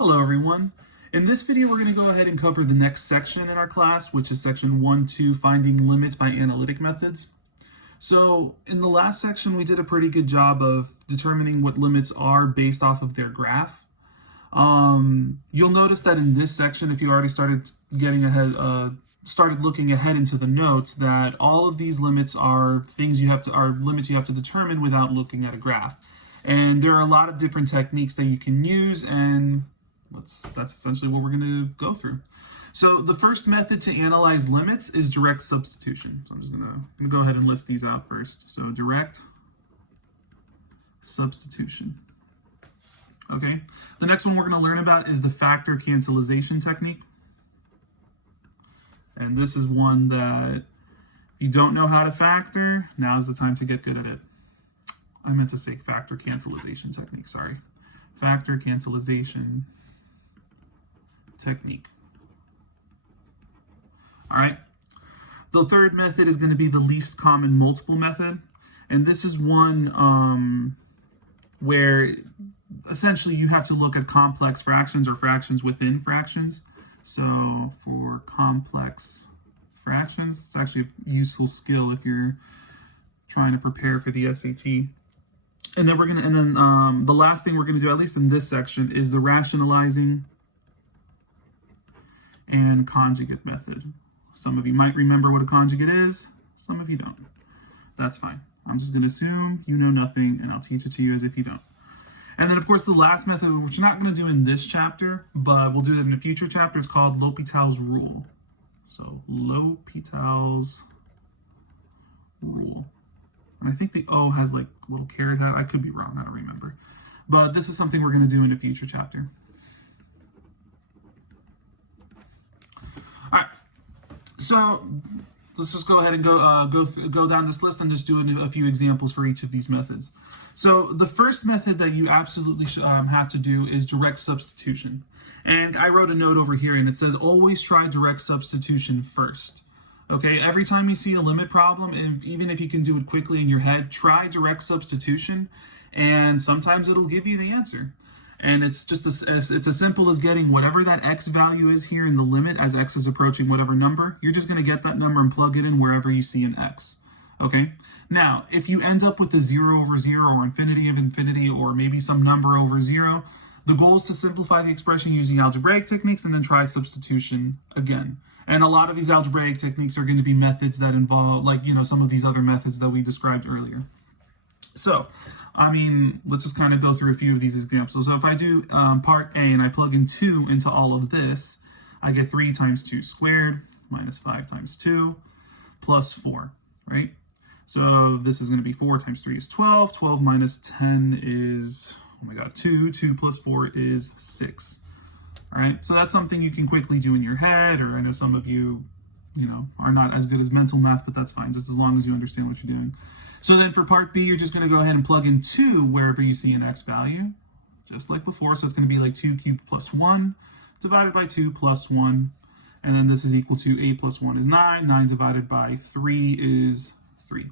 Hello everyone. In this video we're going to go ahead and cover the next section in our class, which is section 1-2, finding limits by analytic methods. So in the last section we did a pretty good job of determining what limits are based off of their graph. You'll notice that in this section, if you already started looking ahead into the notes, that all of these limits are limits you have to determine without looking at a graph. And there are a lot of different techniques that you can use, and that's essentially what we're going to go through. So the first method to analyze limits is direct substitution. So I'm just going to go ahead and list these out first. So direct substitution. Okay. The next one we're going to learn about is the factor cancellation technique. And this is one that if you don't know how to factor, now's the time to get good at it. I meant to say factor cancellation technique, sorry. Factor cancellation technique. All right. The third method is going to be the least common multiple method. And this is one where essentially you have to look at complex fractions or fractions within fractions. So for complex fractions, it's actually a useful skill if you're trying to prepare for the SAT. And then the last thing we're going to do, at least in this section, is the rationalizing and conjugate method. Some of you might remember what a conjugate is, some of you don't. That's fine. I'm just going to assume you know nothing, and I'll teach it to you as if you don't. And then, of course, the last method, which we're not going to do in this chapter, but we'll do it in a future chapter, is called L'Hopital's rule. So, L'Hopital's rule. I think the O has like a little caret hat. I could be wrong, I don't remember. But this is something we're going to do in a future chapter. All right, so let's just go ahead and go down this list and just do a few examples for each of these methods. So the first method that you absolutely should have to do is direct substitution. And I wrote a note over here and it says always try direct substitution first. Okay, every time you see a limit problem, and even if you can do it quickly in your head, try direct substitution, and sometimes it'll give you the answer. And it's just it's as simple as getting whatever that x value is here in the limit as x is approaching whatever number. You're just going to get that number and plug it in wherever you see an x. Okay, now if you end up with a 0 over 0 or infinity of infinity or maybe some number over 0, the goal is to simplify the expression using algebraic techniques and then try substitution again. And a lot of these algebraic techniques are going to be methods that involve, some of these other methods that we described earlier. So, let's just kind of go through a few of these examples. So if I do part A and I plug in 2 into all of this, I get 3 times 2 squared minus 5 times 2 plus 4, right? So this is going to be 4 times 3 is 12. 12 minus 10 is, 2. 2 plus 4 is 6. All right, so that's something you can quickly do in your head, or I know some of you, are not as good as mental math, but that's fine, just as long as you understand what you're doing. So then for part B, you're just going to go ahead and plug in 2 wherever you see an x value, just like before. So it's going to be like 2 cubed plus 1 divided by 2 plus 1. And then this is equal to 8 plus 1 is 9. 9 divided by 3 is 3.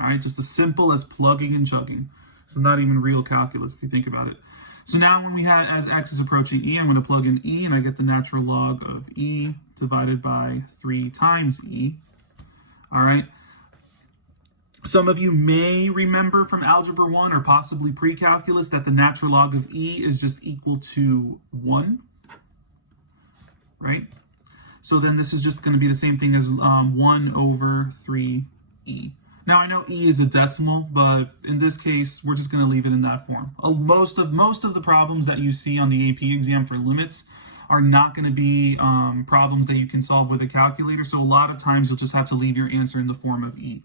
All right, just as simple as plugging and chugging. So not even real calculus if you think about it. So now when we have, as x is approaching e, I'm going to plug in e, and I get the natural log of e divided by 3 times e. All right. Some of you may remember from Algebra 1 or possibly pre-calculus that the natural log of e is just equal to 1. Right? So then this is just going to be the same thing as 1 over 3e. Now, I know e is a decimal, but in this case, we're just going to leave it in that form. Most of the problems that you see on the AP exam for limits are not going to be problems that you can solve with a calculator, so a lot of times you'll just have to leave your answer in the form of e.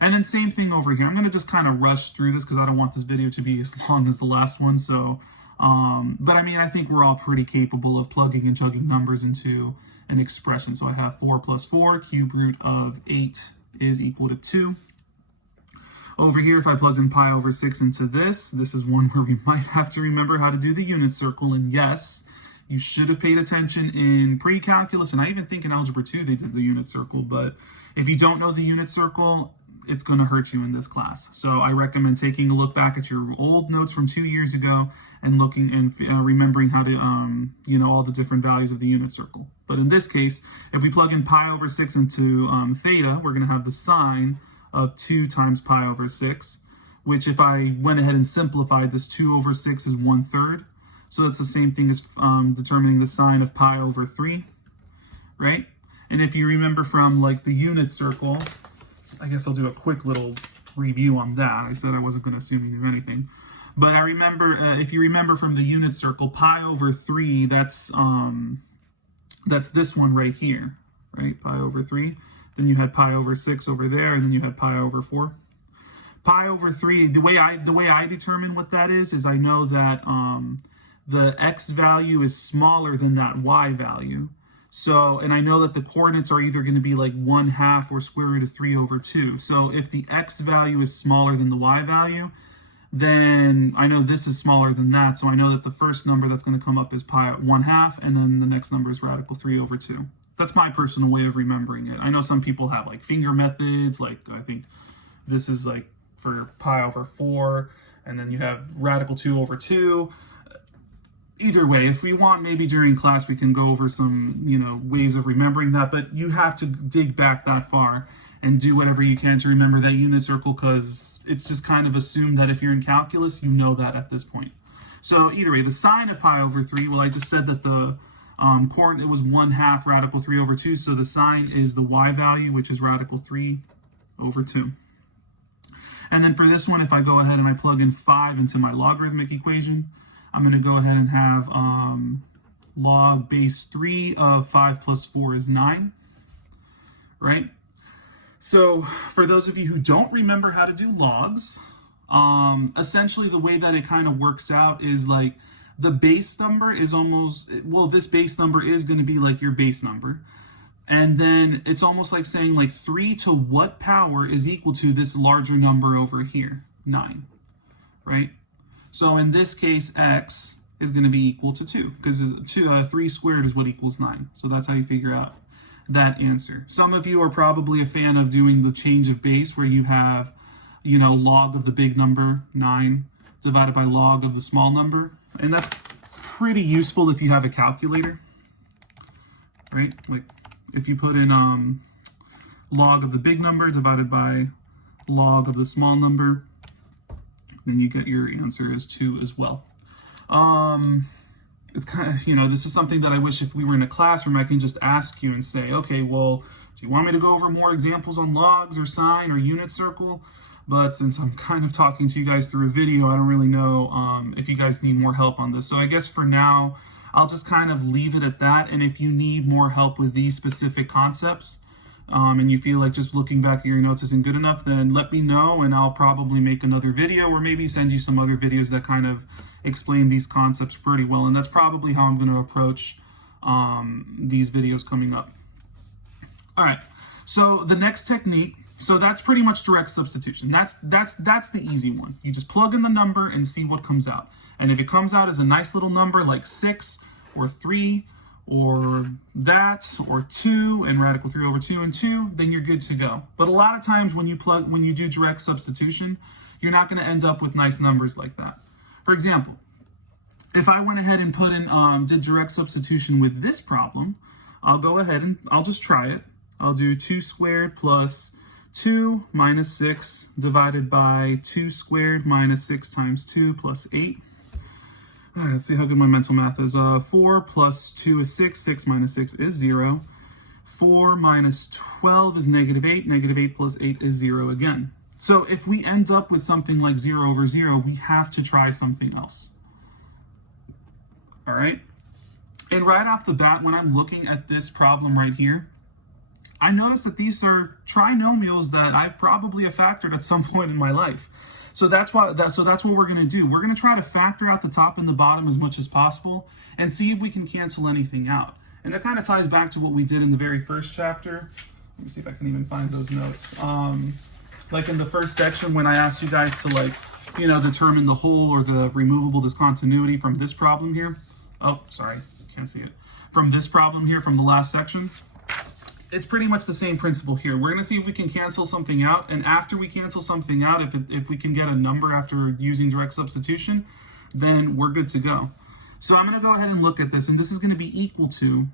And then same thing over here. I'm going to just kind of rush through this because I don't want this video to be as long as the last one. So, but I think we're all pretty capable of plugging and chugging numbers into an expression. So I have 4 plus 4, cube root of 8 is equal to 2. Over here, if I plug in pi over 6 into this is one where we might have to remember how to do the unit circle. And yes, you should have paid attention in pre-calculus, and I even think in Algebra 2 they did the unit circle. But if you don't know the unit circle, it's going to hurt you in this class. So I recommend taking a look back at your old notes from 2 years ago and looking and remembering how to, all the different values of the unit circle. But in this case, if we plug in pi over 6 into theta, we're going to have the sine of 2 times pi over 6, which if I went ahead and simplified this, 2 over 6 is 1/3. So that's the same thing as determining the sine of pi over 3, right? And if you remember from like the unit circle, I guess I'll do a quick little review on that. I said I wasn't going to assume you knew anything. But I remember, if you remember from the unit circle, pi over 3, that's this one right here, right? Pi over 3. Then you had pi over 6 over there, and then you had pi over 4. Pi over 3, the way I determine what that is I know that the x value is smaller than that y value. So, and I know that the coordinates are either going to be like 1/2 or square root of 3 over 2. So if the x value is smaller than the y value, then I know this is smaller than that. So I know that the first number that's going to come up is pi 1/2, and then the next number is radical 3 over 2. That's my personal way of remembering it. I know some people have like finger methods, like I think this is like for pi over 4, and then you have radical 2 over 2. Either way, if we want, maybe during class we can go over some, ways of remembering that, but you have to dig back that far and do whatever you can to remember that unit circle, because it's just kind of assumed that if you're in calculus, you know that at this point. So either way, the sine of pi over 3, well, I just said that the coordinate was 1/2 radical 3 over 2, so the sine is the y value, which is radical 3 over 2. And then for this one, if I go ahead and I plug in 5 into my logarithmic equation, I'm going to go ahead and have log base 3 of 5 plus 4 is 9, right? So for those of you who don't remember how to do logs, essentially the way that it kind of works out is like the base number is this base number is going to be like your base number. And then it's almost like saying like 3 to what power is equal to this larger number over here, 9, right? So in this case, x is going to be equal to 2, because 3 squared is what equals 9. So that's how you figure out that answer. Some of you are probably a fan of doing the change of base, where you have, log of the big number, 9, divided by log of the small number. And that's pretty useful if you have a calculator, right? Like if you put in log of the big number divided by log of the small number, then you get your answer as 2 as well. It's kind of, this is something that I wish if we were in a classroom, I can just ask you and say, okay, well, do you want me to go over more examples on logs or sine or unit circle? But since I'm kind of talking to you guys through a video, I don't really know if you guys need more help on this. So I guess for now, I'll just kind of leave it at that. And if you need more help with these specific concepts, and you feel like just looking back at your notes isn't good enough, then let me know, and I'll probably make another video, or maybe send you some other videos that kind of explain these concepts pretty well. And that's probably how I'm going to approach these videos coming up. All right, so the next technique, so that's pretty much direct substitution. That's the easy one. You just plug in the number and see what comes out. And if it comes out as a nice little number like 6 or 3, or that, or 2, and radical 3 over 2 and 2, then you're good to go. But a lot of times when you do direct substitution, you're not going to end up with nice numbers like that. For example, if I went ahead and put in, did direct substitution with this problem, I'll go ahead and I'll just try it. I'll do 2 squared plus 2 minus 6 divided by 2 squared minus 6 times 2 plus 8. All right, let's see how good my mental math is. 4 plus 2 is 6. 6 minus 6 is 0. 4 minus 12 is negative 8. Negative 8 plus 8 is 0 again. So if we end up with something like 0 over 0, we have to try something else. All right? And right off the bat, when I'm looking at this problem right here, I notice that these are trinomials that I've probably factored at some point in my life. So that's what we're going to do. We're going to try to factor out the top and the bottom as much as possible and see if we can cancel anything out. And that kind of ties back to what we did in the very first chapter. Let me see if I can even find those notes. Like in the first section when I asked you guys to determine the whole or the removable discontinuity from this problem here. Oh, sorry, can't see it. From this problem here from the last section. It's pretty much the same principle here. We're going to see if we can cancel something out, and after we cancel something out, if we can get a number after using direct substitution, then we're good to go. So I'm going to go ahead and look at this, and this is going to be equal to,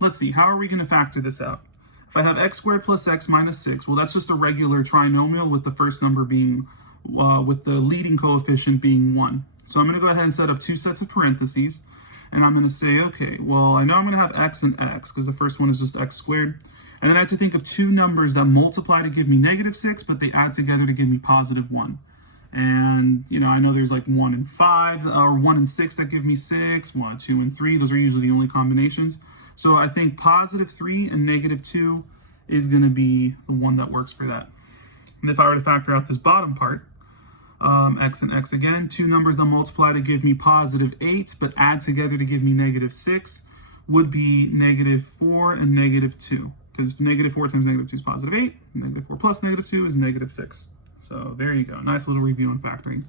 let's see, how are we going to factor this out? If I have x squared plus x minus 6, well, that's just a regular trinomial with the first number being, with the leading coefficient being 1. So I'm going to go ahead and set up two sets of parentheses, and I'm going to say, okay, well, I know I'm going to have x and x, because the first one is just x squared. And then I have to think of two numbers that multiply to give me -6, but they add together to give me +1. And, you know, I know there's like 1 and 5, or 1 and 6 that give me 6, 1, 2, and 3. Those are usually the only combinations. So I think +3 and -2 is going to be the one that works for that. And if I were to factor out this bottom part, x and x again, two numbers that multiply to give me +8, but add together to give me -6, would be -4 and -2. Because -4 times -2 is +8, -4 plus -2 is -6. So there you go. Nice little review on factoring.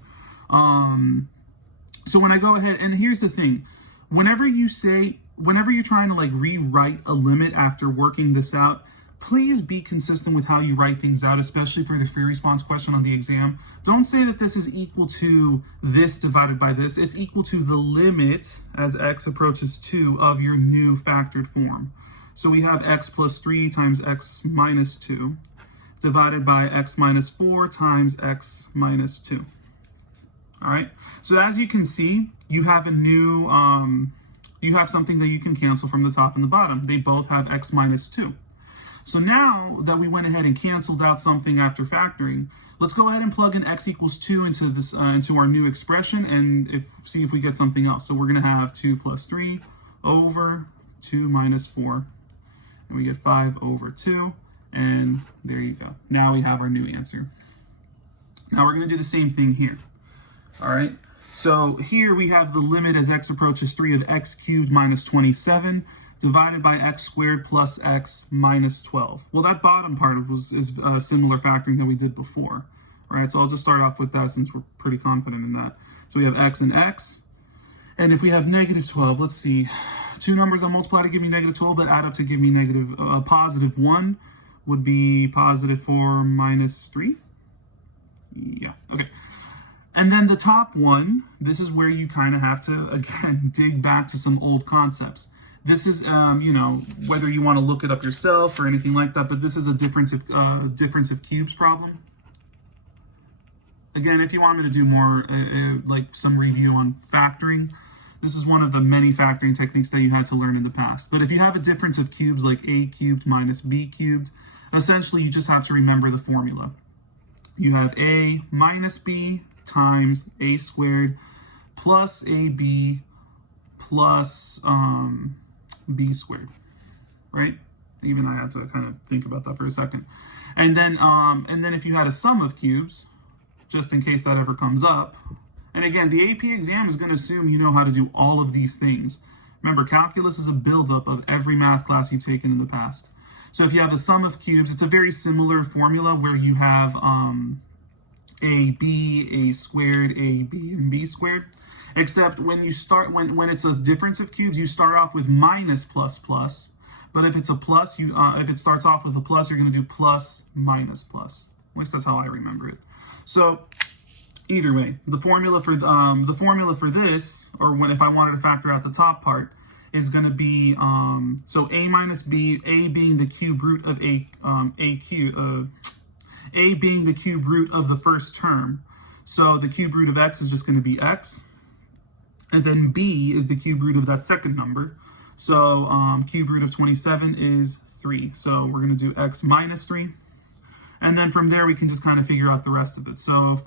So when I go ahead, and here's the thing, whenever you're trying to like rewrite a limit after working this out, please be consistent with how you write things out, especially for the free response question on the exam. Don't say that this is equal to this divided by this. It's equal to the limit as x approaches 2 of your new factored form. So we have x plus 3 times x minus 2 divided by x minus 4 times x minus 2. All right. So as you can see, you have a new, you have something that you can cancel from the top and the bottom. They both have x minus 2. So now that we went ahead and canceled out something after factoring, let's go ahead and plug in x equals 2 into this, into our new expression, and see if we get something else. So we're going to have 2 plus 3 over 2 minus 4. And we get 5 over 2, and there you go. Now we have our new answer. Now we're going to do the same thing here. All right, so here we have the limit as x approaches 3 of x cubed minus 27 divided by x squared plus x minus 12. Well, that bottom part is similar factoring that we did before. All right, so I'll just start off with that since we're pretty confident in that. So we have x and x, and if we have -12, let's see. Two numbers that multiply to give me -12 that add up to give me +1 would be +4 minus 3. Yeah, okay. And then the top one, this is where you kind of have to, again, dig back to some old concepts. This is, you know, whether you want to look it up yourself or anything like that, but this is a difference of cubes problem. Again, if you want me to do more, like some review on factoring, this is one of the many factoring techniques that you had to learn in the past. But if you have a difference of cubes like a cubed minus b cubed, essentially you just have to remember the formula. You have a minus b times a squared plus ab plus b squared, right? Even I had to kind of think about that for a second. And then if you had a sum of cubes, just in case that ever comes up, and again, the AP exam is going to assume you know how to do all of these things. Remember, calculus is a buildup of every math class you've taken in the past. So if you have a sum of cubes, it's a very similar formula where you have ab, a squared, ab, and b squared. Except when you start, when it's a difference of cubes, you start off with minus plus plus. But if it's a plus, if it starts off with a plus, you're going to do plus minus plus. At least that's how I remember it. So either way, the formula for this, or if I wanted to factor out the top part, is going to be so a minus b, a being the cube root of a being the cube root of the first term. So the cube root of x is just going to be x, and then b is the cube root of that second number. So cube root of 27 is 3. So we're going to do x minus 3, and then from there we can just kind of figure out the rest of it. So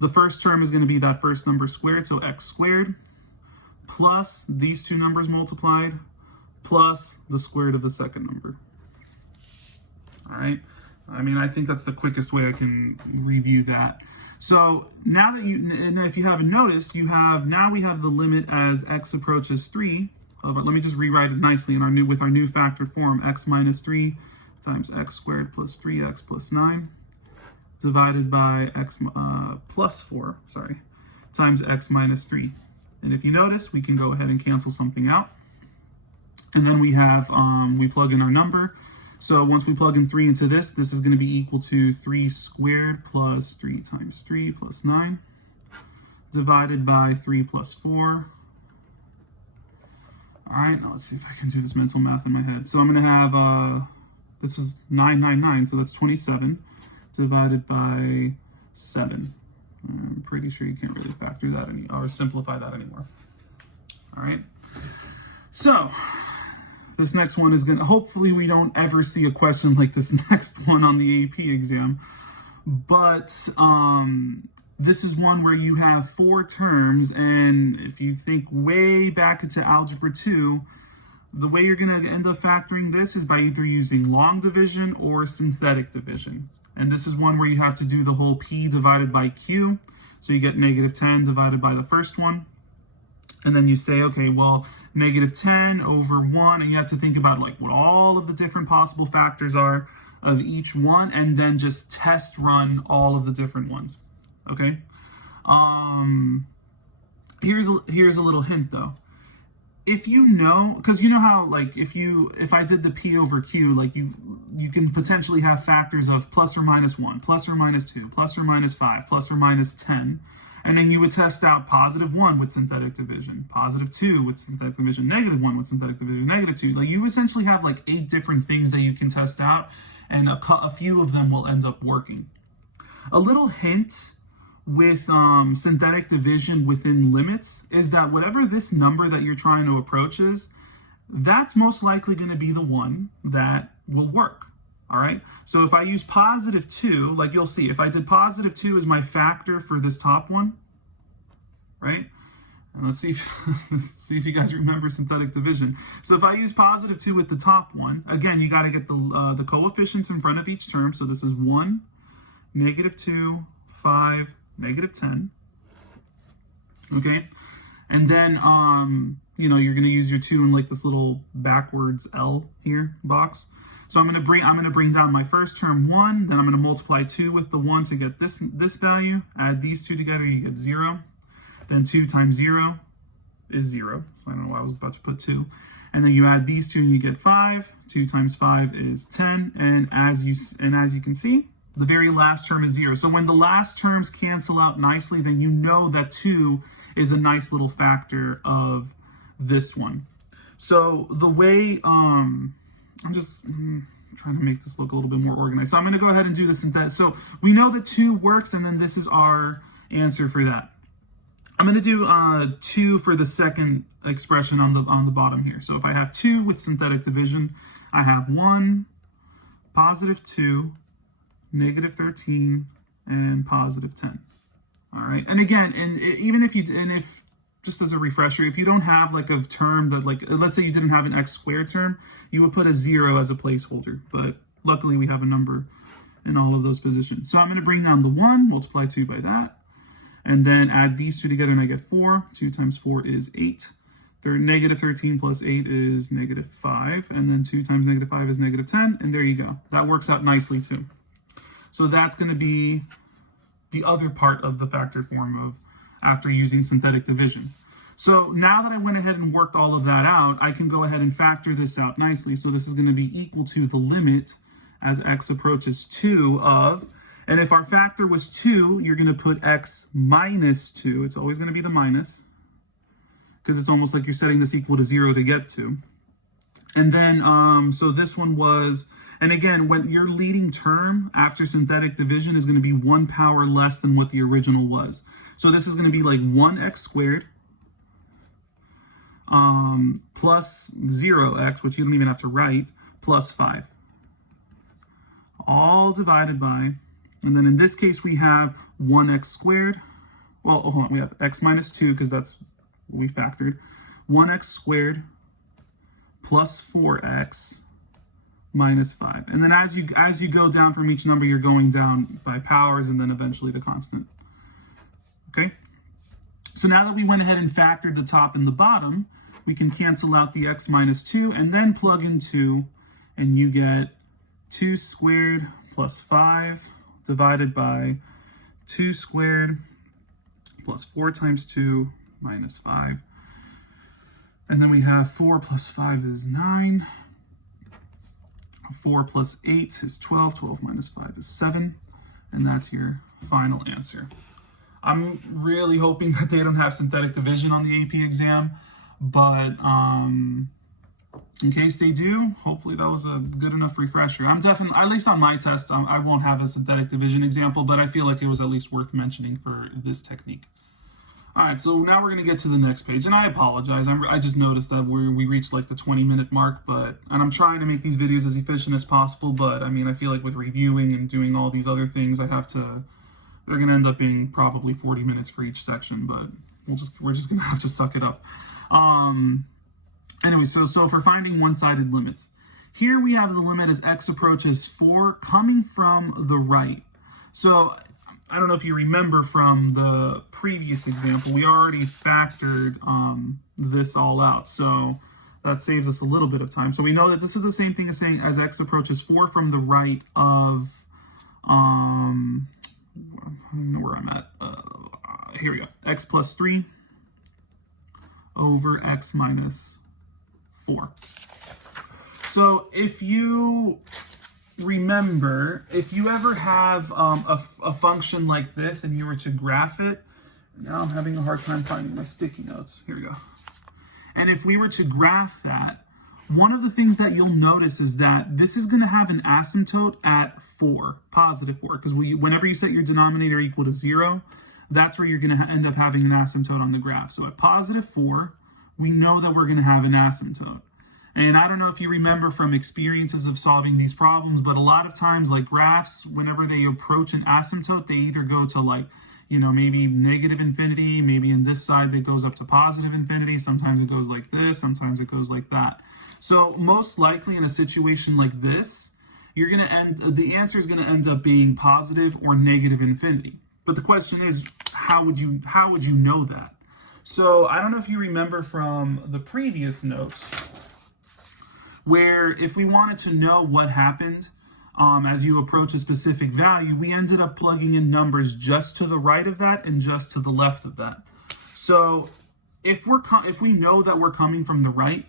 the first term is going to be that first number squared, so x squared, plus these two numbers multiplied, plus the square root of the second number. All right. I mean, I think that's the quickest way I can review that. So now that if you haven't noticed, we have the limit as x approaches 3. But let me just rewrite it nicely with our new factored form: x minus 3 times x squared plus 3x plus 9 divided by x plus 4, times x minus 3. And if you notice, we can go ahead and cancel something out. And then we have, we plug in our number. So once we plug in 3 into this is going to be equal to 3 squared plus 3 times 3 plus 9 divided by 3 plus 4. All right, now let's see if I can do this mental math in my head. So I'm going to have, this is 999, so that's 27 divided by 7. I'm pretty sure you can't really factor that or simplify that anymore. All right. So this next one is going to, hopefully we don't ever see a question like this next one on the AP exam. But this is one where you have 4 terms, and if you think way back into Algebra 2, the way you're going to end up factoring this is by either using long division or synthetic division. And this is one where you have to do the whole P divided by Q. So you get negative 10 divided by the first one. And then you say, okay, well, negative 10 over 1, and you have to think about like what all of the different possible factors are of each one, and then just test run all of the different ones. Okay. Here's a little hint though. If you know, because you know how like if I did the P over Q, like you can potentially have factors of plus or minus 1, plus or minus 2, plus or minus 5, plus or minus 10. And then you would test out positive 1 with synthetic division, positive 2 with synthetic division, negative 1 with synthetic division, negative 2. Like you essentially have like 8 different things that you can test out, and a few of them will end up working. A little hint with synthetic division within limits is that whatever this number that you're trying to approach is, that's most likely going to be the one that will work. All right. So if I use positive 2, like you'll see, if I did positive 2 as my factor for this top one, right? And let's see if you guys remember synthetic division. So if I use positive 2 with the top one, again, you got to get the coefficients in front of each term. So this is 1, negative 2, 5, negative 10. Okay. And then, you're going to use your 2 in like this little backwards L here box. So I'm going to bring down my first term 1, then I'm going to multiply 2 with the 1 to get this value. Add these 2 together, you get 0. Then 2 times 0 is 0. So I don't know why I was about to put 2. And then you add these 2 and you get 5. 2 times 5 is 10. And as you can see, the very last term is 0. So when the last terms cancel out nicely, then you know that 2 is a nice little factor of this one. So the way I'm just trying to make this look a little bit more organized. So I'm going to go ahead and do the synthetic. So we know that 2 works, and then this is our answer for that. I'm going to do 2 for the second expression on the bottom here. So if I have 2 with synthetic division, I have 1, positive 2, negative 13, and positive 10. All right. And again, if just as a refresher, if you don't have like a term that like, let's say you didn't have an x squared term, you would put a 0 as a placeholder. But luckily we have a number in all of those positions. So I'm going to bring down the 1, multiply 2 by that, and then add these 2 together and I get 4. 2 times 4 is 8. Negative 13 plus 8 is negative 5. And then 2 times negative 5 is negative 10. And there you go. That works out nicely too. So that's going to be the other part of the factor form of after using synthetic division. So now that I went ahead and worked all of that out, I can go ahead and factor this out nicely. So this is going to be equal to the limit as x approaches 2 of, and if our factor was 2, you're going to put x minus 2. It's always going to be the minus, because it's almost like you're setting this equal to 0 to get to. And then, so this one was, and again, when your leading term after synthetic division is going to be 1 power less than what the original was. So this is going to be like 1x squared plus 0x, which you don't even have to write, plus 5. All divided by, and then in this case we have 1x squared. Well, hold on, we have x minus 2 because that's what we factored. 1x squared plus 4x minus 5. And then as you go down from each number, you're going down by powers and then eventually the constant. Okay? So now that we went ahead and factored the top and the bottom, we can cancel out the x minus 2 and then plug in 2, and you get 2 squared plus 5 divided by 2 squared plus 4 times 2 minus 5. And then we have 4 plus 5 is 9. 4 plus 8 is 12. 12 minus 5 is 7. And that's your final answer. I'm really hoping that they don't have synthetic division on the AP exam, but in case they do, hopefully that was a good enough refresher. I'm definitely, at least on my test, I won't have a synthetic division example, but I feel like it was at least worth mentioning for this technique. All right, so now we're going to get to the next page, and I apologize. I just noticed that we reached like the 20-minute mark, and I'm trying to make these videos as efficient as possible, but I mean, I feel like with reviewing and doing all these other things, they're going to end up being probably 40 minutes for each section, but we're just going to have to suck it up. Anyway, so for finding one-sided limits, here we have the limit as x approaches 4 coming from the right. So I don't know if you remember from the previous example, we already factored this all out. So that saves us a little bit of time. So we know that this is the same thing as saying as x approaches 4 from the right of, I don't know where I'm at. Here we go. X plus 3 over x minus 4. So if you remember, if you ever have a function like this and you were to graph it, now I'm having a hard time finding my sticky notes. Here we go. And if we were to graph that, one of the things that you'll notice is that this is going to have an asymptote at 4, positive 4, because whenever you set your denominator equal to 0, that's where you're going to end up having an asymptote on the graph. So at positive 4, we know that we're going to have an asymptote. And I don't know if you remember from experiences of solving these problems, but a lot of times, like graphs, whenever they approach an asymptote, they either go to like, maybe negative infinity, maybe in this side it goes up to positive infinity, sometimes it goes like this, sometimes it goes like that. So most likely in a situation like this, the answer is going to end up being positive or negative infinity. But the question is, how would you know that? So I don't know if you remember from the previous notes, where if we wanted to know what happened as you approach a specific value, we ended up plugging in numbers just to the right of that and just to the left of that. So if we know that we're coming from the right,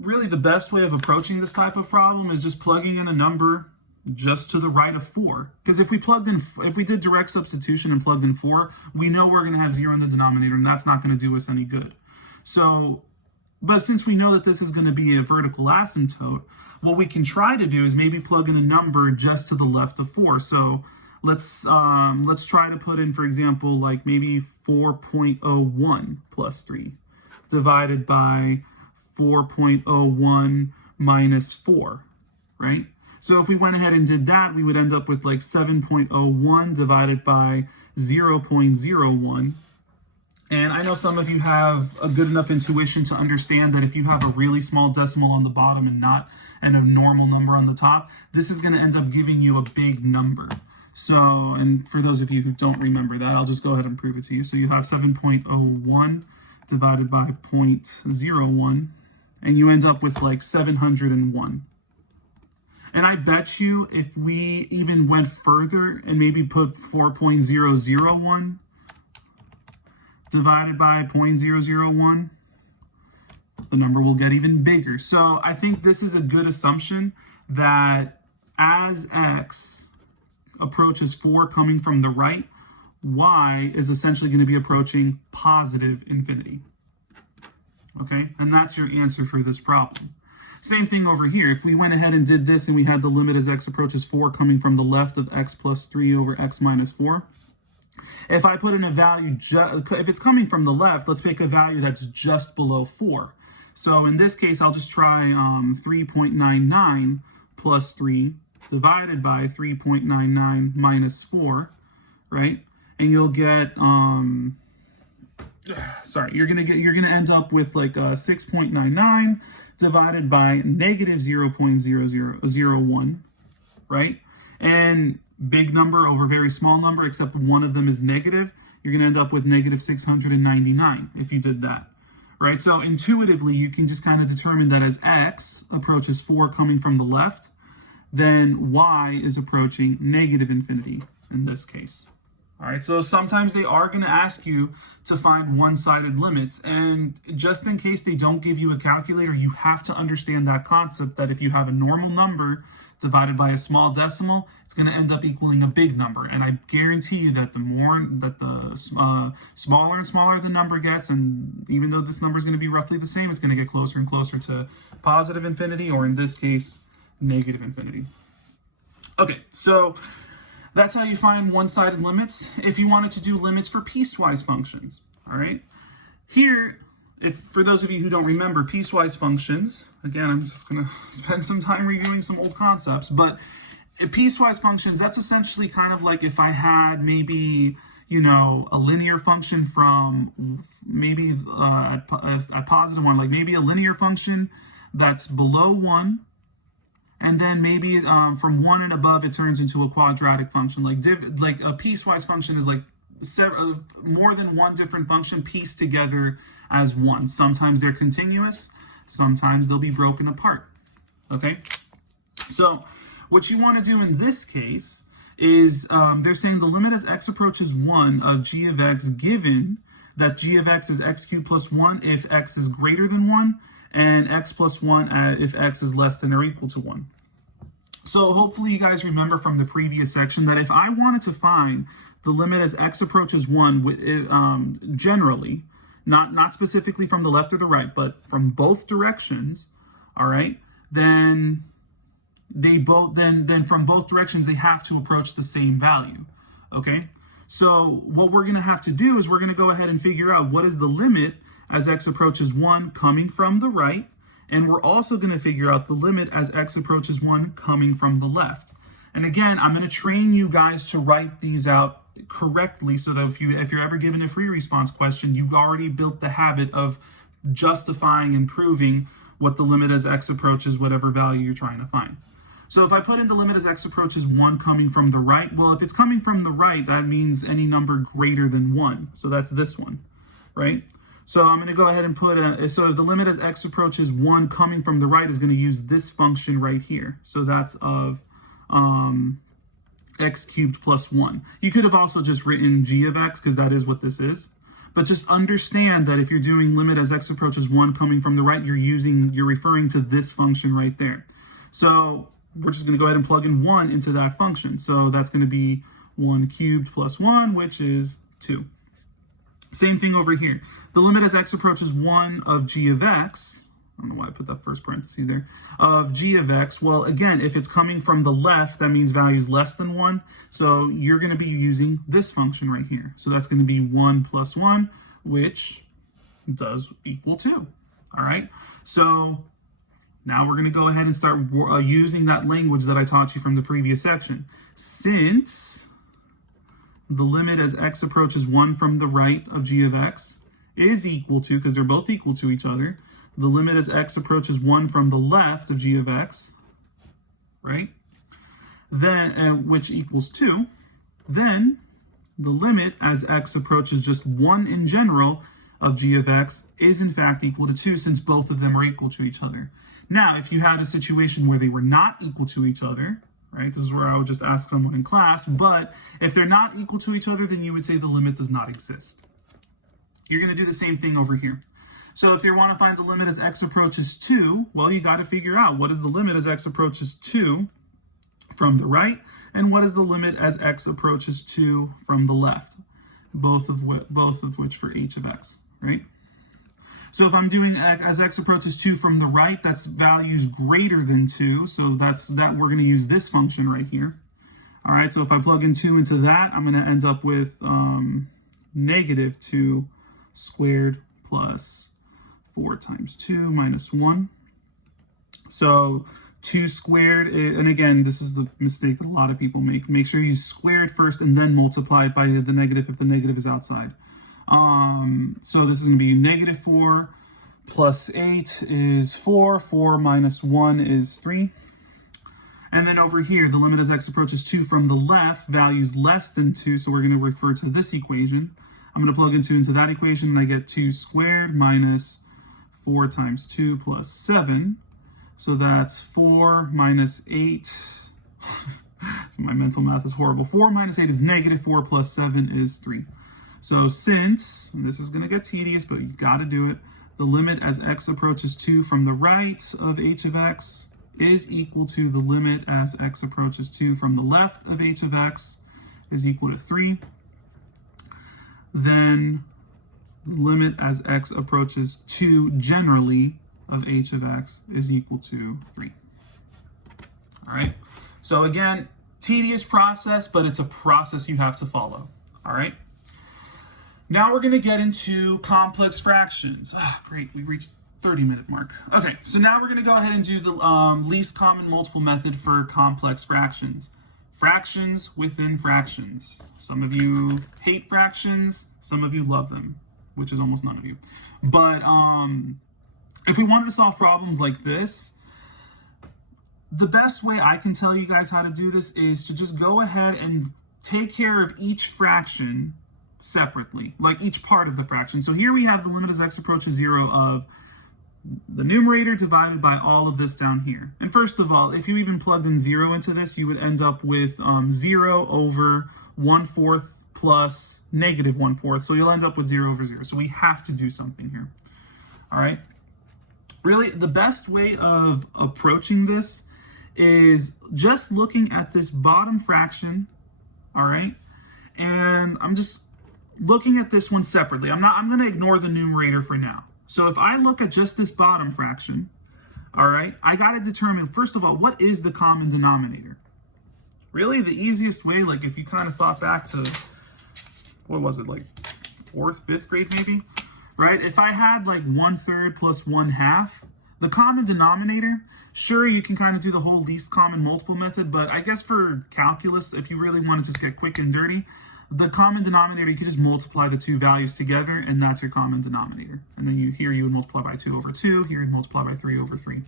really the best way of approaching this type of problem is just plugging in a number just to the right of 4. Because if we did direct substitution and plugged in 4, we know we're going to have 0 in the denominator, and that's not going to do us any good. But since we know that this is going to be a vertical asymptote, what we can try to do is maybe plug in a number just to the left of 4. So let's try to put in, for example, like maybe 4.01 plus 3 divided by 4.01 minus 4, right? So if we went ahead and did that, we would end up with like 7.01 divided by 0.01. And I know some of you have a good enough intuition to understand that if you have a really small decimal on the bottom and a normal number on the top, this is going to end up giving you a big number. So, and for those of you who don't remember that, I'll just go ahead and prove it to you. So you have 7.01 divided by 0.01, and you end up with like 701. And I bet you if we even went further and maybe put 4.001 divided by 0.001, the number will get even bigger. So I think this is a good assumption that as x approaches 4 coming from the right, y is essentially going to be approaching positive infinity. Okay, and that's your answer for this problem. Same thing over here. If we went ahead and did this and we had the limit as x approaches 4 coming from the left of x plus 3 over x minus 4, if I put in a value, if it's coming from the left, let's pick a value that's just below 4. So in this case, I'll just try 3.99 plus 3 divided by 3.99 minus 4, right? And you'll get, you're gonna end up with like 6.99 divided by negative 0.0001, right? And big number over very small number, except one of them is negative, you're going to end up with negative 699 if you did that, right? So intuitively, you can just kind of determine that as x approaches 4 coming from the left, then y is approaching negative infinity in this case. All right, so sometimes they are going to ask you to find one-sided limits, and just in case they don't give you a calculator, you have to understand that concept that if you have a normal number divided by a small decimal, it's going to end up equaling a big number. And I guarantee you that smaller and smaller the number gets, and even though this number is going to be roughly the same, it's going to get closer and closer to positive infinity, or in this case, negative infinity. Okay, so that's how you find one-sided limits. If you wanted to do limits for piecewise functions, all right? Here, for those of you who don't remember piecewise functions, again, I'm just going to spend some time reviewing some old concepts, but piecewise functions, that's essentially kind of like if I had maybe, you know, a linear function from maybe at positive 1, like maybe a linear function that's below 1, and then maybe from 1 and above it turns into a quadratic function. Like a piecewise function is like more than one different function pieced together as one. Sometimes they're continuous, sometimes they'll be broken apart. Okay, so what you want to do in this case is they're saying the limit as x approaches 1 of g of x, given that g of x is x cubed plus 1 if x is greater than 1, and x plus 1 if x is less than or equal to 1. So hopefully you guys remember from the previous section that if I wanted to find the limit as x approaches 1, generally, not specifically from the left or the right, but from both directions, all right, then from both directions they have to approach the same value. Okay, so what we're going to have to do is we're going to go ahead and figure out what is the limit as x approaches 1 coming from the right, and we're also going to figure out the limit as x approaches 1 coming from the left. And again, I'm going to train you guys to write these out correctly so that if you're ever given a free response question, you've already built the habit of justifying and proving what the limit as x approaches whatever value you're trying to find. So if I put in the limit as x approaches 1 coming from the right, well, if it's coming from the right, that means any number greater than 1. So that's this one, right? So I'm going to go ahead and put so if the limit as x approaches 1 coming from the right is going to use this function right here. So that's of x cubed plus 1. You could have also just written g of x because that is what this is. But just understand that if you're doing limit as x approaches 1 coming from the right, you're referring to this function right there. So we're just going to go ahead and plug in 1 into that function. So that's going to be 1 cubed plus 1, which is 2. Same thing over here. The limit as x approaches 1 of g of x, I don't know why I put that first parenthesis there, of g of x, well, again, if it's coming from the left, that means value is less than 1. So you're going to be using this function right here. So that's going to be 1 plus 1, which does equal 2. All right. So now we're going to go ahead and start using that language that I taught you from the previous section. Since the limit as x approaches 1 from the right of g of x is equal to, because they're both equal to each other, the limit as x approaches 1 from the left of g of x, right? Then, which equals 2, then the limit as x approaches just 1 in general of g of x is in fact equal to 2, since both of them are equal to each other. Now, if you had a situation where they were not equal to each other, right, this is where I would just ask someone in class, but if they're not equal to each other, then you would say the limit does not exist. You're going to do the same thing over here. So if you want to find the limit as x approaches 2, well, you got to figure out what is the limit as x approaches 2 from the right, and what is the limit as x approaches 2 from the left, both of which for h of x, right? So if I'm doing as x approaches 2 from the right, that's values greater than 2, so we're going to use this function right here. All right, so if I plug in 2 into that, I'm going to end up with negative 2 squared plus 4 times 2 minus 1. So 2 squared, and again, this is the mistake that a lot of people make. Make sure you square it first and then multiply it by the negative if the negative is outside. So this is going to be negative 4 plus 8 is 4. 4 minus 1 is 3. And then over here, the limit as x approaches 2 from the left, values less than 2, so we're going to refer to this equation. I'm going to plug in 2 into that equation, and I get 2 squared minus 4 times 2 plus 7. So that's 4 minus 8. My mental math is horrible. 4 minus 8 is negative 4 plus 7 is 3. So since, and this is going to get tedious, but you got to do it, the limit as x approaches 2 from the right of h of x is equal to the limit as x approaches 2 from the left of h of x is equal to 3, then the limit as x approaches 2 generally of h of x is equal to 3. All right, so again, tedious process, but it's a process you have to follow. All right, now we're going to get into complex fractions. Great, we reached 30-minute mark. Okay, so now we're going to go ahead and do the least common multiple method for complex fractions. Fractions within fractions. Some of you hate fractions, some of you love them, which is almost none of you. But if we wanted to solve problems like this, the best way I can tell you guys how to do this is to just go ahead and take care of each fraction separately, like each part of the fraction. So here we have the limit as x approaches 0 of the numerator divided by all of this down here. And first of all, if you even plugged in 0 into this, you would end up with 0 over 1/4 plus negative 1/4. So you'll end up with 0 over 0. So we have to do something here. All right. Really, the best way of approaching this is just looking at this bottom fraction. All right. And I'm just looking at this one separately. I'm going to ignore the numerator for now. So if I look at just this bottom fraction, all right, I got to determine, first of all, what is the common denominator? Really, the easiest way, like if you kind of thought back to, what was it, like 4th, 5th grade maybe, right? If I had like 1/3 plus 1/2, the common denominator, sure, you can kind of do the whole least common multiple method, but I guess for calculus, if you really want to just get quick and dirty, the common denominator, you can just multiply the two values together, and that's your common denominator. And then here you would multiply by 2 over 2, here you multiply by 3 over 3.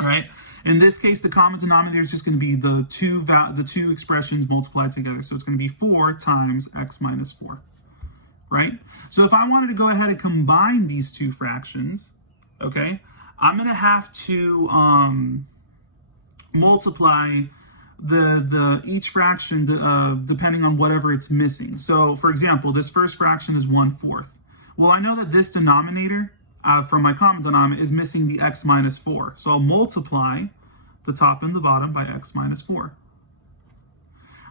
All right. In this case, the common denominator is just going to be the two expressions multiplied together. So it's going to be 4 times x minus 4. Right? So if I wanted to go ahead and combine these two fractions, okay, I'm going to have to multiply each fraction depending on whatever it's missing. So for example, this first fraction is 1/4. Well, I know that this denominator from my common denominator is missing the x minus 4. So I'll multiply the top and the bottom by x minus 4.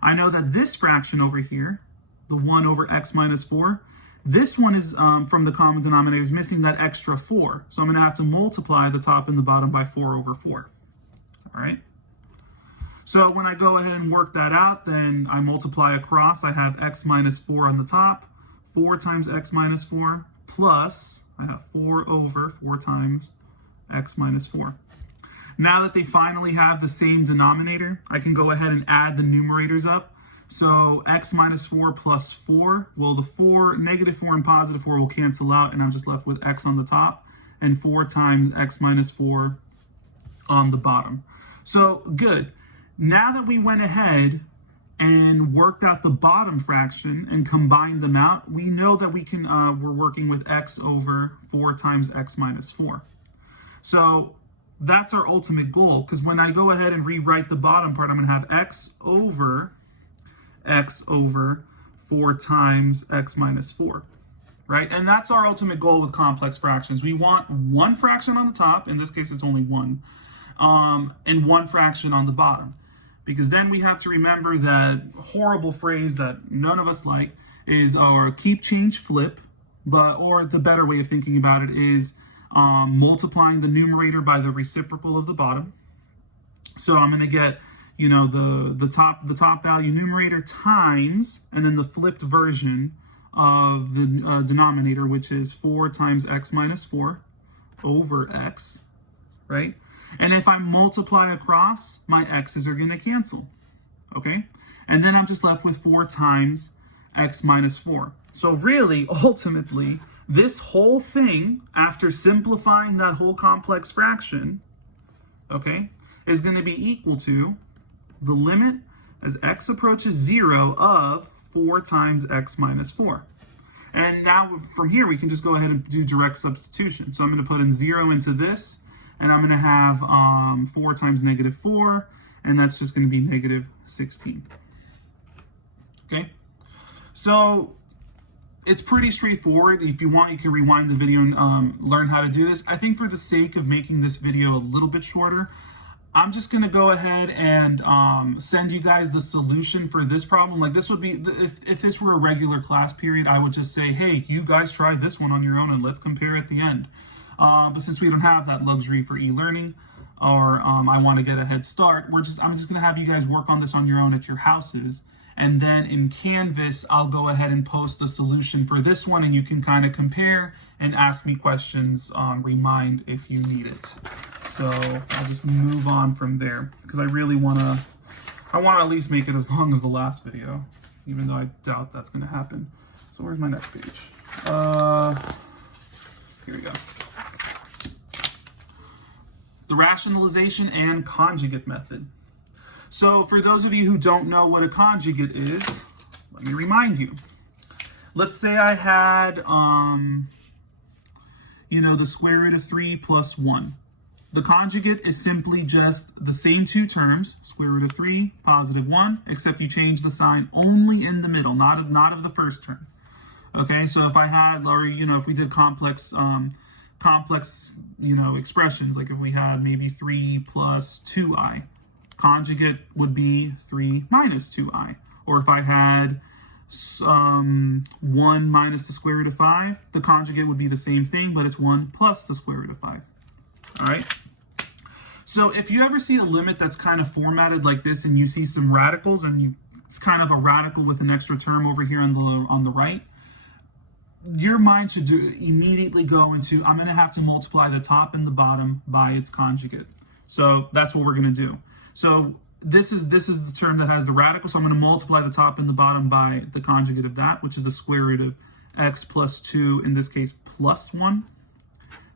I know that this fraction over here, the 1 over x minus 4, this one is from the common denominator is missing that extra 4. So I'm going to have to multiply the top and the bottom by 4 over 4. All right. So when I go ahead and work that out, then I multiply across. I have x minus 4 on the top, 4 times x minus 4, plus I have 4 over 4 times x minus 4. Now that they finally have the same denominator, I can go ahead and add the numerators up. So x minus 4 plus 4, well, the negative 4 and positive 4 will cancel out, and I'm just left with x on the top and 4 times x minus 4 on the bottom. So good. Now that we went ahead and worked out the bottom fraction and combined them out, we know that we can, we're working with x over 4 times x minus 4. So that's our ultimate goal, because when I go ahead and rewrite the bottom part, I'm going to have x over 4 times x minus 4, right? And that's our ultimate goal with complex fractions. We want one fraction on the top, in this case it's only 1, and one fraction on the bottom. Because then we have to remember that horrible phrase that none of us like is or keep, change, flip, or the better way of thinking about it is multiplying the numerator by the reciprocal of the bottom. So I'm going to get, you know, the top value numerator times, and then the flipped version of the denominator, which is 4 times x minus 4 over x, right? And if I multiply across, my x's are going to cancel, okay? And then I'm just left with 4 times x minus 4. So really, ultimately, this whole thing, after simplifying that whole complex fraction, okay, is going to be equal to the limit as x approaches 0 of 4 times x minus 4. And now from here, we can just go ahead and do direct substitution. So I'm going to put in 0 into this, and I'm going to have 4 times negative 4, and that's just going to be negative 16. Okay? So it's pretty straightforward. If you want, you can rewind the video and learn how to do this. I think for the sake of making this video a little bit shorter, I'm just going to go ahead and send you guys the solution for this problem. Like this would be, if this were a regular class period, I would just say, hey, you guys try this one on your own and let's compare at the end. But since we don't have that luxury for e-learning, or I want to get a head start, I'm just going to have you guys work on this on your own at your houses. And then in Canvas, I'll go ahead and post the solution for this one, and you can kind of compare and ask me questions on Remind if you need it. So I'll just move on from there because I really want to at least make it as long as the last video, even though I doubt that's going to happen. So where's my next page? Here we go. The rationalization and conjugate method. So for those of you who don't know what a conjugate is, let me remind you. Let's say I had, the square root of 3 plus 1. The conjugate is simply just the same two terms, square root of 3, positive 1, except you change the sign only in the middle, not of the first term. Okay, so if I had, or, if we did complex, expressions, like if we had maybe 3 plus 2i, conjugate would be 3 minus 2i. Or if I had 1 minus the square root of 5, the conjugate would be the same thing, but it's 1 plus the square root of 5. All right. So if you ever see a limit that's kind of formatted like this and you see some radicals and it's kind of a radical with an extra term over here on the right, your mind should immediately go into, I'm going to have to multiply the top and the bottom by its conjugate. So that's what we're going to do. So this is the term that has the radical, so I'm going to multiply the top and the bottom by the conjugate of that, which is the square root of x plus 2, in this case plus 1,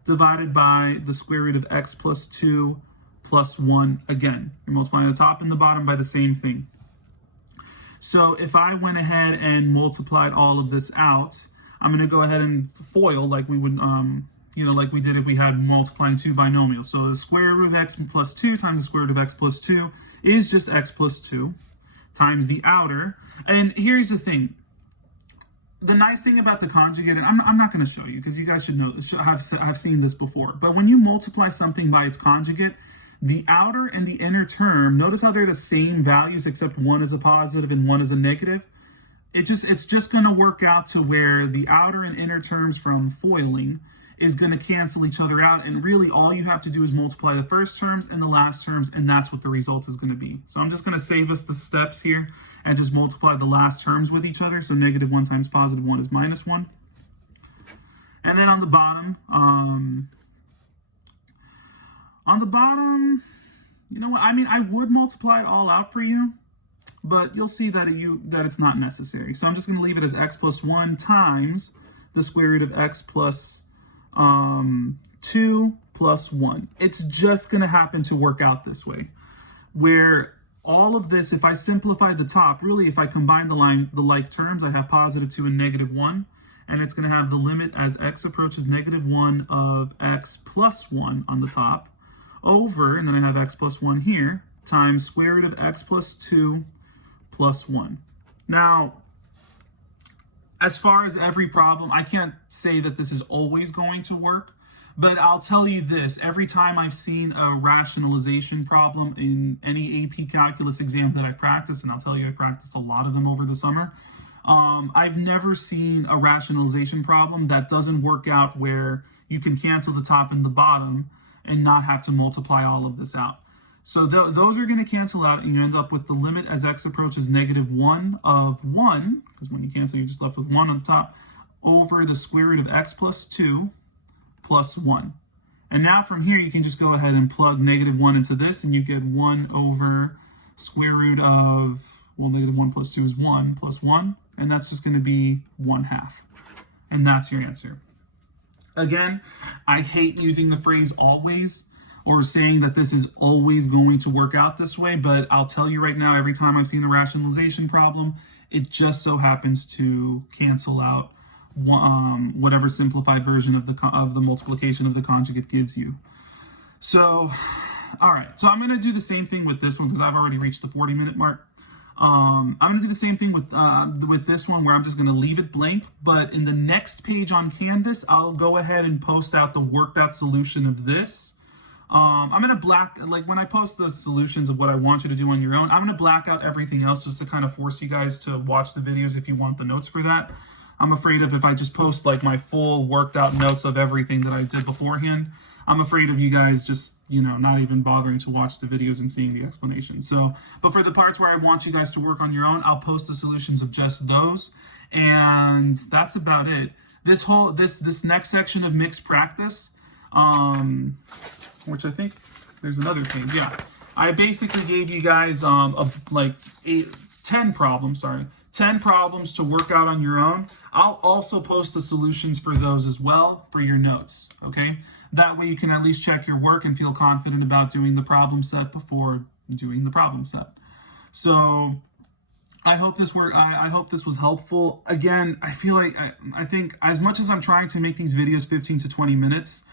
divided by the square root of x plus 2 plus 1 again. You're multiplying the top and the bottom by the same thing. So if I went ahead and multiplied all of this out, I'm going to go ahead and FOIL like we would, like we did if we had multiplying two binomials. So the square root of x plus 2 times the square root of x plus 2 is just x plus 2 times the outer. And here's the thing. The nice thing about the conjugate, and I'm not going to show you because you guys should know, have seen this before. But when you multiply something by its conjugate, the outer and the inner term, notice how they're the same values except one is a positive and one is a negative. It's just going to work out to where the outer and inner terms from foiling is going to cancel each other out, and really all you have to do is multiply the first terms and the last terms, and that's what the result is going to be. So I'm just going to save us the steps here and just multiply the last terms with each other. So negative 1 times positive 1 is minus 1. And then on the bottom, I would multiply it all out for you, but you'll see that it's not necessary. So I'm just going to leave it as x plus 1 times the square root of x plus 2 plus 1. It's just going to happen to work out this way, where all of this, if I simplify the top, really if I combine the like terms, I have positive 2 and negative 1, and it's going to have the limit as x approaches negative 1 of x plus 1 on the top, over, and then I have x plus 1 here, times square root of x plus 2 plus 1. Now, as far as every problem, I can't say that this is always going to work, but I'll tell you this, every time I've seen a rationalization problem in any AP calculus exam that I've practiced, and I'll tell you I practiced a lot of them over the summer, I've never seen a rationalization problem that doesn't work out where you can cancel the top and the bottom and not have to multiply all of this out. So those are going to cancel out, and you end up with the limit as x approaches negative 1 of 1, because when you cancel, you're just left with 1 on the top, over the square root of x plus 2 plus 1. And now from here, you can just go ahead and plug negative 1 into this, and you get 1 over square root of, well, negative 1 plus 2 is 1 plus 1, and that's just going to be 1/2. And that's your answer. Again, I hate using the phrase always, or saying that this is always going to work out this way, but I'll tell you right now, every time I've seen a rationalization problem, it just so happens to cancel out whatever simplified version of the multiplication of the conjugate gives you. So, all right, so I'm going to do the same thing with this one because I've already reached the 40-minute mark. I'm going to do the same thing with this one where I'm just going to leave it blank, but in the next page on Canvas, I'll go ahead and post out the worked out solution of this. I'm going to like when I post the solutions of what I want you to do on your own, I'm going to black out everything else just to kind of force you guys to watch the videos if you want the notes for that. I'm afraid of if I just post like my full worked out notes of everything that I did beforehand, I'm afraid of you guys just, not even bothering to watch the videos and seeing the explanation. So, but for the parts where I want you guys to work on your own, I'll post the solutions of just those. And that's about it. This next section of mixed practice, which I think there's another thing. Yeah, I basically gave you guys 10 problems. 10 problems to work out on your own. I'll also post the solutions for those as well for your notes. Okay, that way you can at least check your work and feel confident about doing the problem set before doing the problem set. So I hope this worked. I hope this was helpful. Again, I feel like I think as much as I'm trying to make these videos 15 to 20 minutes,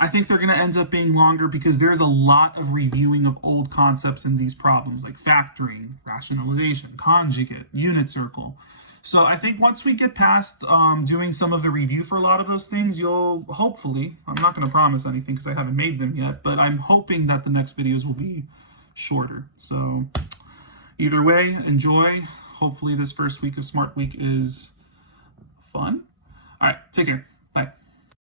I think they're going to end up being longer because there's a lot of reviewing of old concepts in these problems, like factoring, rationalization, conjugate, unit circle. So I think once we get past doing some of the review for a lot of those things, you'll hopefully, I'm not going to promise anything because I haven't made them yet, but I'm hoping that the next videos will be shorter. So either way, enjoy. Hopefully this first week of Smart Week is fun. All right, take care.